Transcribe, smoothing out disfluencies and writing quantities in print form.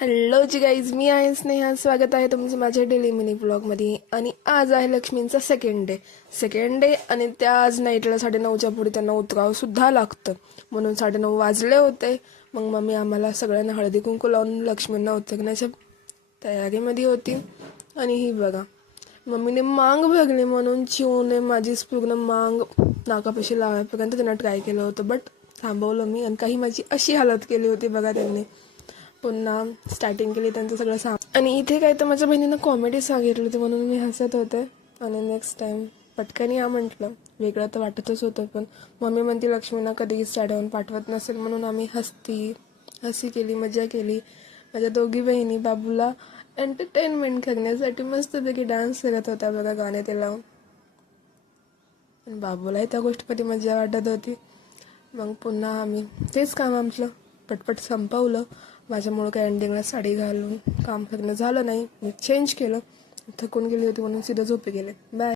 Hello जी guys, मी आहे स्नेहा. स्वागत आहे तुमचं माझ्या डेली मिनी ब्लॉगमध्ये. आणि आज आहे लक्ष्मींचा सेकंड डे आणि त्या आज नाईटला 9:30च्या पुढे त्यांना उतरावं सुद्धा लागतं, म्हणून 9:30 वाजले होते. मग मम्मी आम्हाला सगळ्यांना हळदी कुंकू लावून लक्ष्मींना उतरण्याच्या तयारीमध्ये होती. आणि ही बघा, मम्मीने मांग भरली म्हणून चिवने माझीच पूर्ण मांग नाकापाशी लावायपर्यंत त्यांना ट्राय केलं होतं, बट थांबवलं मी. आणि काही माझी अशी हालत केली होती बघा त्यांनी. पुन्हा स्टार्टिंग केली त्यांचं सगळं आणि इथे काय तर माझ्या बहिणीनं कॉमेडी सांगितली होती म्हणून मी हसत होते. आणि नेक्स्ट टाइम पटकन या म्हटलं. वेगळं तर वाटतच होतं, पण मम्मी म्हणती लक्ष्मीना कधीही साड्यावरून पाठवत नसेल, म्हणून आम्ही हसी केली, मजा केली. माझ्या दोघी बहिणी बाबूला एंटरटेनमेंट करण्यासाठी मस्तपैकी डान्स करत होता बघा, गाणे ते लावून. आणि बाबूलाही त्या गोष्टीमध्ये मजा वाटत होती. मग पुन्हा आम्ही तेच काम आमचं पटपट संपवलं. माझ्यामुळं काही एंडिंगला साडी घालून काम करणं झालं नाही. मी चेंज केलं, थकून गेली होती म्हणून सीधं झोपी गेले. बाय.